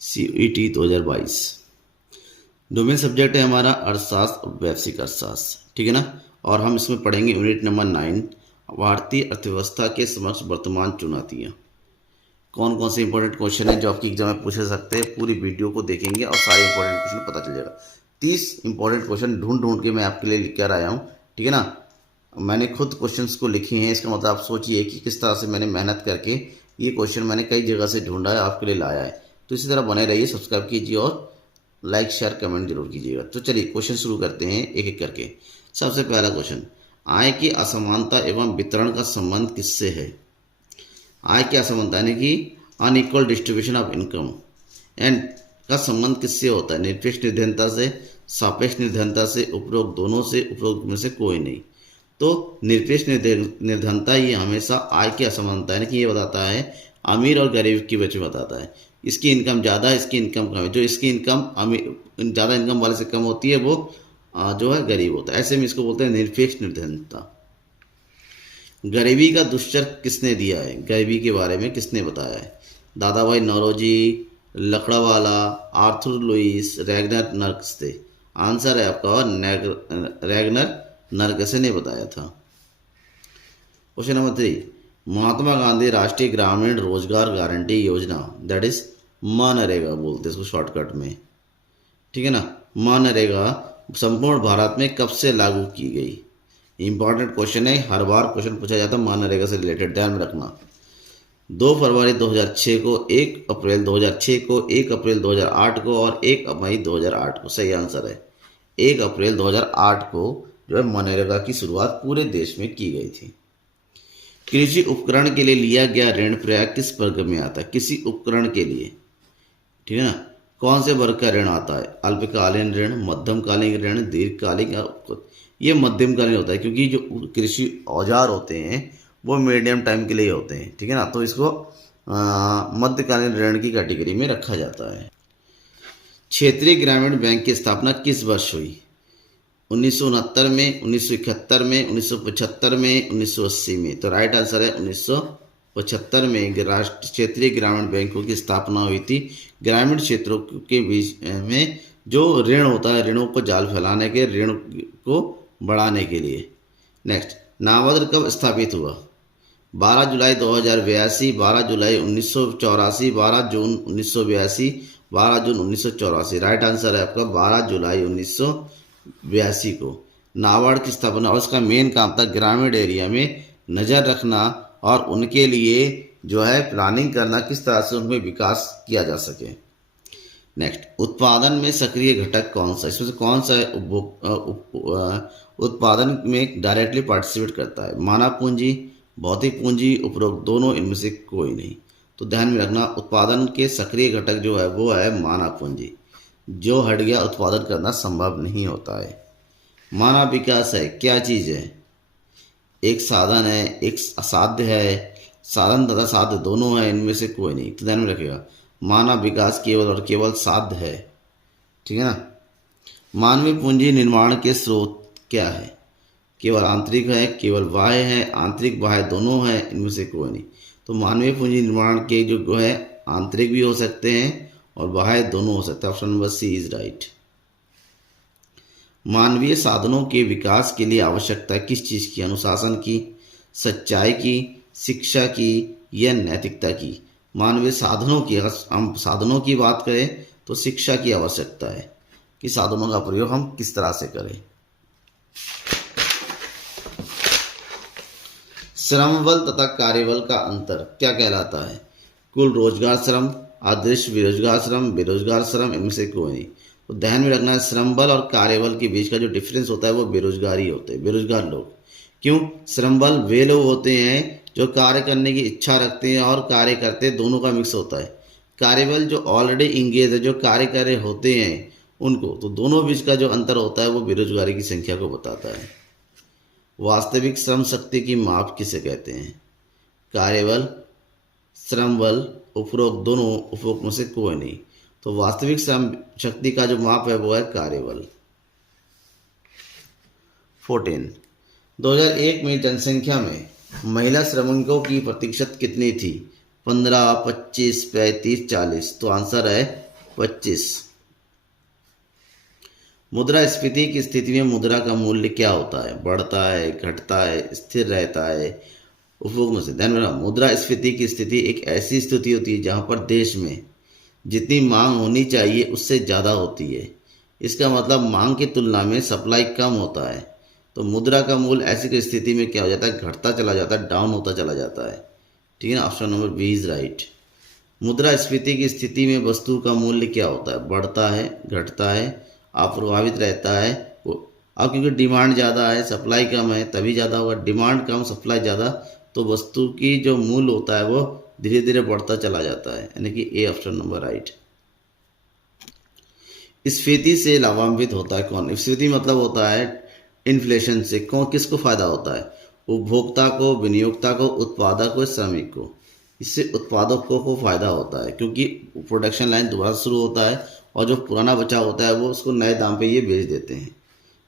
CET 2022। Domain subject है हमारा अर्थशास्त्र और वैश्विक अर्थशास्त्र, ठीक है ना। और हम इसमें पढ़ेंगे यूनिट नंबर 9, भारतीय अर्थव्यवस्था के समक्ष वर्तमान चुनौतियाँ। कौन कौन से इंपॉर्टेंट क्वेश्चन है जो आपकी एग्जाम में पूछे सकते हैं, पूरी वीडियो को देखेंगे और सारे इंपॉर्टेंट क्वेश्चन पता चल जाएगा। 30 इंपॉर्टेंट क्वेश्चन ढूंढ ढूंढ के मैं आपके लिए लिख कर आया हूँ, ठीक है ना। मैंने खुद क्वेश्चंस को लिखे हैं, इसका मतलब आप सोचिए कि किस तरह से मैंने मेहनत करके ये क्वेश्चन मैंने कई जगह से ढूंढा है, आपके लिए लाया है। तो इसी तरह बने रहिए, सब्सक्राइब कीजिए और लाइक शेयर कमेंट जरूर कीजिएगा। तो चलिए क्वेश्चन शुरू करते हैं एक एक करके। सबसे पहला क्वेश्चन, आय की असमानता एवं वितरण का संबंध किससे है। आय की असमानता यानी कि unequal distribution of income and का संबंध किससे होता है। निरपेक्ष निर्धनता से, सापेक्ष निर्धनता से, उपरोक्त दोनों से, उपरोक्त में से कोई नहीं। तो निरपेक्ष निर्धनता ये हमेशा आय की असमानता यानी कि ये बताता है अमीर और गरीब की वजह बताता है। इसकी इनकम ज़्यादा है, इसकी इनकम कम है। जो इसकी इनकम अमीर ज़्यादा इनकम वाले से कम होती है वो जो है गरीब होता है। ऐसे में इसको बोलते हैं निरपेक्ष निर्धनता। गरीबी का दुष्चर किसने दिया है, गरीबी के बारे में किसने बताया है। Dadabhai Naoroji, Lakdawala, Arthur Lewis, Ragnar Nurkse. Answer है आपका रैगनर नर्कसे ने बताया था। क्वेश्चन नंबर 3, महात्मा गांधी राष्ट्रीय ग्रामीण रोजगार गारंटी योजना, दैट इज मनरेगा बोलते हैं इसको शॉर्टकट में, ठीक है ना। मनरेगा संपूर्ण भारत में कब से लागू की गई। इंपॉर्टेंट क्वेश्चन है, हर बार क्वेश्चन पूछा जाता है मनरेगा से रिलेटेड, ध्यान में रखना। 2 फरवरी 2006 को, 1 अप्रैल 2006 को, 1 अप्रैल 2008 को और 1 मई 2008 को। सही आंसर है 1 अप्रैल 2008 को जो है मनरेगा की शुरुआत पूरे देश में की गई थी। कृषि उपकरण के लिए लिया गया ऋण प्राय किस वर्ग में आता है। किसी उपकरण के लिए, ठीक है ना, कौन से वर्ग का ऋण आता है। अल्पकालीन ऋण, मध्यमकालीन ऋण, दीर्घकालीन। ये मध्यमकालीन होता है क्योंकि जो कृषि औजार होते हैं वो मीडियम टाइम के लिए होते हैं, ठीक है ना। तो इसको मध्यकालीन ऋण की कैटेगरी में रखा जाता है। क्षेत्रीय ग्रामीण बैंक की स्थापना किस वर्ष हुई। 1969 में, 1971 में, 1975 में, 1980 में। तो राइट आंसर है 1975 में राष्ट्रीय क्षेत्रीय ग्रामीण बैंकों की स्थापना हुई थी। ग्रामीण क्षेत्रों के बीच में जो ऋण होता है, ऋणों को जाल फैलाने के, ऋण को बढ़ाने के लिए। नेक्स्ट, नाबार्ड कब स्थापित हुआ। 12 जुलाई 2082, 12 जुलाई 1984, 12 जून 1982, 12 जून 1984। राइट आंसर है आपका 12 जुलाई 1982 को नाबार्ड की स्थापना। और उसका मेन काम था ग्रामीण एरिया में नज़र रखना और उनके लिए जो है प्लानिंग करना, किस तरह से उनमें विकास किया जा सके। नेक्स्ट, उत्पादन में सक्रिय घटक कौन सा, इसमें से कौन सा उत्पादन में डायरेक्टली पार्टिसिपेट करता है। मानव पूंजी, भौतिक पूंजी, उपरोक्त दोनों, इनमें से कोई नहीं। तो ध्यान में रखना उत्पादन के सक्रिय घटक जो है वो है मानव पूंजी। जो हट गया उत्पादन करना संभव नहीं होता है। मानव विकास है क्या चीज़ है, एक साधन है, एक साध्य है। साधन तथा साध्य दोनों है, इनमें से कोई नहीं। तो ध्यान में रखिएगा मानव विकास केवल और केवल साध्य है, ठीक है ना। मानवीय पूंजी निर्माण के स्रोत क्या है, केवल आंतरिक है, केवल बाह्य है, आंतरिक बाह्य दोनों है, इनमें से कोई नहीं। तो मानवीय पूंजी निर्माण के जो है आंतरिक भी हो सकते हैं और बाह्य दोनों हो सकते हैं। Option number C is right. मानवीय साधनों के विकास के लिए आवश्यकता है किस चीज़ की, अनुशासन की, सच्चाई की, शिक्षा की या नैतिकता की। मानवीय साधनों की, अगर हम साधनों की बात करें तो शिक्षा की आवश्यकता है कि साधनों का प्रयोग हम किस तरह से करें। श्रम बल तथा कार्यबल का अंतर क्या कहलाता है। कुल रोजगार श्रम, अदृश्य बेरोजगार श्रम, बेरोजगार श्रम, इनमें से कोई नहीं। तो ध्यान में रखना है श्रम बल और कार्यबल के बीच का जो डिफरेंस होता है वो बेरोजगारी होते हैं, बेरोजगार लोग। क्यों, श्रम बल वे लोग होते हैं जो कार्य करने की इच्छा रखते हैं और कार्य करते हैं, दोनों का मिक्स होता है। कार्यबल जो ऑलरेडी इंगेज है, जो कार्य कर रहे होते हैं उनको। तो दोनों बीच का जो अंतर होता है वो बेरोजगारी की संख्या को बताता है। वास्तविक श्रम शक्ति की माप किसे कहते हैं। कार्यबल, श्रम बल, उपरोक्त दोनों, उपरोक्त में से कोई नहीं। तो वास्तविक श्रम शक्ति का जो माप है वो है कार्यबल। 14, 2001 में जनसंख्या में महिला श्रमिकों की प्रतिशत कितनी थी। 15, 25, 35, 40। तो आंसर है 25। मुद्रास्फीति की स्थिति में मुद्रा का मूल्य क्या होता है? बढ़ता है, घटता है, स्थिर रहता है? उपभोग में से ध्यान में रखना, मुद्रास्फीति की स्थिति एक ऐसी स्थिति होती है जहां पर देश में जितनी मांग होनी चाहिए उससे ज़्यादा होती है। इसका मतलब मांग की तुलना में सप्लाई कम होता है, तो मुद्रा का मूल्य ऐसी स्थिति में क्या हो जाता है? घटता चला जाता है, डाउन होता चला जाता है। ठीक है ना, option number B is right. मुद्रास्फीति की स्थिति में वस्तु का मूल्य क्या होता है? बढ़ता है, घटता है, अप्रभावित रहता है। अब क्योंकि डिमांड ज़्यादा है, सप्लाई कम है, तभी ज़्यादा होगा। डिमांड कम, सप्लाई ज़्यादा, तो वस्तु की जो मूल्य होता है वो धीरे धीरे बढ़ता चला जाता है, यानी कि ए ऑप्शन नंबर राइट। स्फीति से लाभान्वित होता है कौन? स्फीति मतलब होता है इन्फ्लेशन से। कौन, किसको फायदा होता है? उपभोक्ता को, विनियोगता को, उत्पादक को, श्रमिक को। इससे उत्पादकों को फायदा होता है क्योंकि प्रोडक्शन लाइन दोबारा शुरू होता है और जो पुराना बचा होता है वो उसको नए दाम पे ये बेच देते हैं।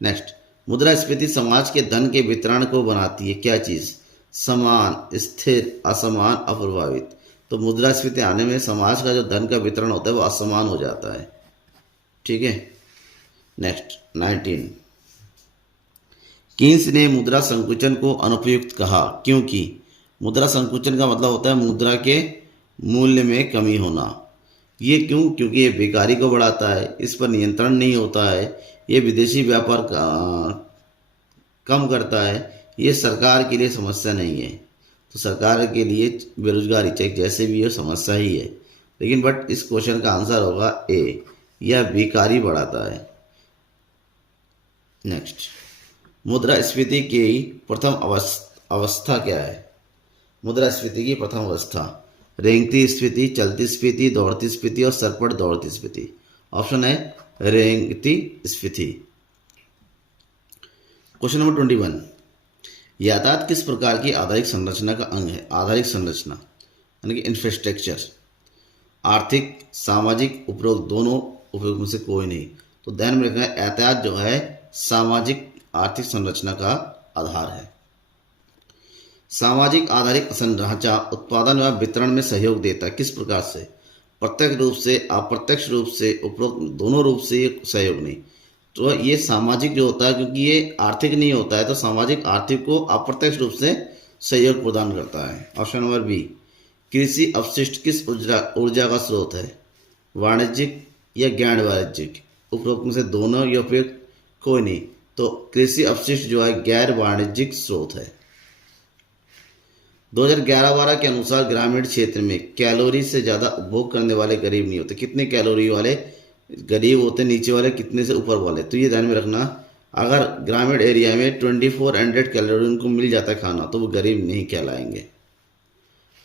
नेक्स्ट, मुद्रास्फीति समाज के धन के वितरण को बनाती है। क्या चीज़? समान, स्थिर, असमान, अप्रभावित। तो मुद्रास्फीति आने में समाज का जो धन का वितरण होता है वो असमान हो जाता है। ठीक है। नेक्स्ट 19, कीन्स ने मुद्रा संकुचन को अनुपयुक्त कहा क्योंकि? मुद्रा संकुचन का मतलब होता है मुद्रा के मूल्य में कमी होना। ये क्यों? क्योंकि ये बेकारी को बढ़ाता है, इस पर नियंत्रण नहीं होता है, ये विदेशी व्यापार कम करता है, ये सरकार के लिए समस्या नहीं है। तो सरकार के लिए बेरोजगारी चाहे जैसे भी हो समस्या ही है, लेकिन बट इस क्वेश्चन का आंसर होगा ए, यह बेकारी बढ़ाता है। नेक्स्ट, मुद्रास्फीति की प्रथम अवस्था क्या है? मुद्रास्फीति की प्रथम अवस्था रेंगती स्फीति, चलती स्फीति, दौड़ती स्फीति और सरपट दौड़ती स्फीति। ऑप्शन है रेंगती स्फीति। क्वेश्चन नंबर 21, यातायात किस प्रकार की आधारिक संरचना का अंग है? आधारिक संरचना यानी कि इंफ्रास्ट्रक्चर। आर्थिक, सामाजिक, उपरोक्त दोनों, उपयोग में से कोई नहीं। तो ध्यान में रखना, यातायात जो है सामाजिक आर्थिक संरचना का आधार है। सामाजिक आधारिक संरचना उत्पादन व वितरण में सहयोग देता है। किस प्रकार से? प्रत्यक्ष रूप से, अप्रत्यक्ष रूप से, उपरोक्त दोनों रूप से सहयोग नहीं। तो ये सामाजिक जो होता है, क्योंकि ये आर्थिक नहीं होता है, तो सामाजिक आर्थिक को अप्रत्यक्ष रूप से सहयोग प्रदान करता है। ऑप्शन नंबर बी, कृषि अपशिष्ट किस ऊर्जा का स्रोत है? वाणिज्यिक या गैर वाणिज्यिक? उपरोक्त में से दोनों या उपयुक्त कोई नहीं। तो कृषि अपशिष्ट जो है गैर वाणिज्यिक स्रोत है। 2011-12 के अनुसार ग्रामीण क्षेत्र में कैलोरी से ज़्यादा उपभोग करने वाले गरीब नहीं होते। कितने कैलोरी वाले गरीब होते? नीचे वाले, कितने से ऊपर वाले? तो ये ध्यान में रखना, अगर ग्रामीण एरिया में 2400 कैलोरी उनको मिल जाता है खाना तो वो गरीब नहीं कहलाएंगे।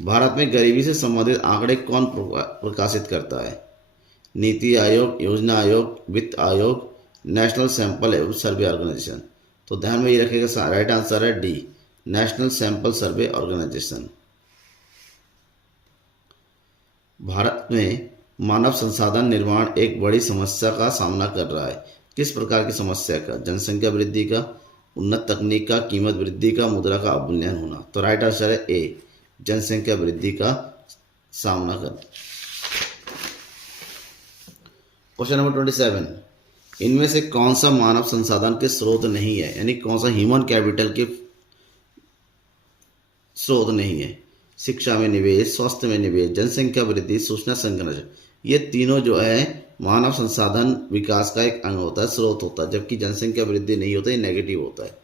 भारत में गरीबी से संबंधित आंकड़े कौन प्रकाशित करता है? नीति आयोग, योजना आयोग, वित्त आयोग, नेशनल सैंपल एवं सर्वे ऑर्गेनाइजेशन। तो ध्यान में ये रखिएगा, राइट आंसर है D, national sample survey organisation. Bharat में मानव संसाधन निर्माण एक बड़ी समस्या का सामना कर रहा है। किस प्रकार की समस्या का? जनसंख्या वृद्धि का, उन्नत तकनीक का, कीमत वृद्धि का, मुद्रा का अवमूल्यन होना। तो राइट आंसर है ए, जनसंख्या वृद्धि का सामना कर। क्वेश्चन नंबर 27, इनमें से कौन सा मानव संसाधन के स्रोत नहीं है? यानी कौन सा ह्यूमन कैपिटल के स्रोत नहीं है? शिक्षा में निवेश, स्वास्थ्य में निवेश, जनसंख्या वृद्धि, सूचना संग्रहण। ये तीनों जो है मानव संसाधन विकास का एक अंग होता है, स्रोत होता है, जबकि जनसंख्या वृद्धि नहीं होता, ये नेगेटिव होता है।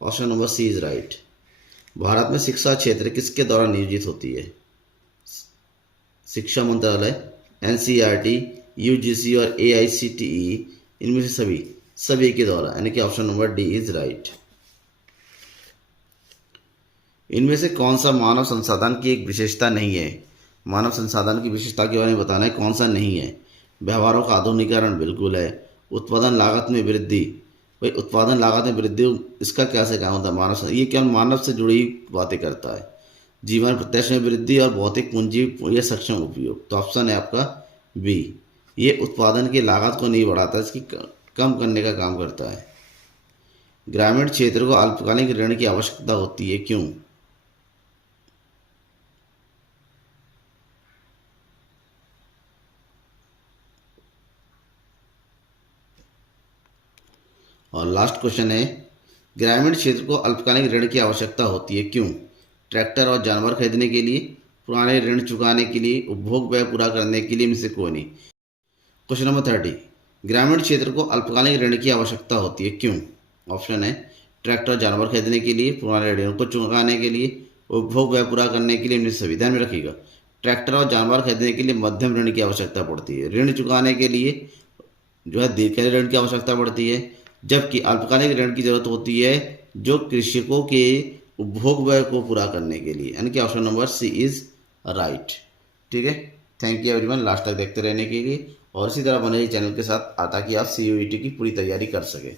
Option number C is right. Bharat में शिक्षा क्षेत्र किसके द्वारा नियोजित होती है? शिक्षा मंत्रालय, एनसीईआरटी, यूजीसी और एआईसीटीई, इनमें से सभी के द्वारा, यानी कि option number D is right. इनमें से कौन सा मानव संसाधन की एक विशेषता नहीं है? मानव संसाधन की विशेषता के बारे में बताना है, कौन सा नहीं है? व्यवहारों का आधुनिकीकरण बिल्कुल है। उत्पादन लागत में वृद्धि, भाई उत्पादन लागत में वृद्धि इसका क्या से काम होता है? मानव, ये केवल मानव से जुड़ी बातें करता है। जीवन प्रत्याश में वृद्धि और भौतिक पूंजी या सक्षम उपयोग। तो ऑप्शन है आपका बी, ये उत्पादन की लागत को नहीं बढ़ाता, इसकी कम करने का काम करता है। ग्रामीण क्षेत्र को अल्पकालिक ऋण की आवश्यकता होती है, क्यों? और लास्ट क्वेश्चन है, ग्रामीण क्षेत्र को अल्पकालिक ऋण की आवश्यकता होती है, क्यों? ट्रैक्टर और जानवर खरीदने के लिए, पुराने ऋण चुकाने के लिए, उपभोग व्यय पूरा करने के लिए, इनमें से कोई नहीं। क्वेश्चन नंबर 30, ग्रामीण क्षेत्र को अल्पकालिक ऋण की आवश्यकता होती है, क्यों? ऑप्शन है ट्रैक्टर और जानवर खरीदने के लिए, पुराने ऋण को चुकाने के लिए, उपभोग व्यय पूरा करने के लिए, इनमें से सभी। ध्यान में रखिएगा, ट्रैक्टर और जानवर खरीदने के लिए मध्यम ऋण की आवश्यकता पड़ती है, ऋण चुकाने के लिए जो है दीर्घकालिक ऋण की आवश्यकता पड़ती है, जबकि अल्पकालिक ऋण की जरूरत होती है जो कृषकों के उपभोग व्यय को पूरा करने के लिए, यानी कि option number C is right. ठीक है, थैंक यू एवरीवन लास्ट तक देखते रहने के लिए, और इसी तरह बने रहिए चैनल के साथ ताकि आप CUET की पूरी तैयारी कर सकें।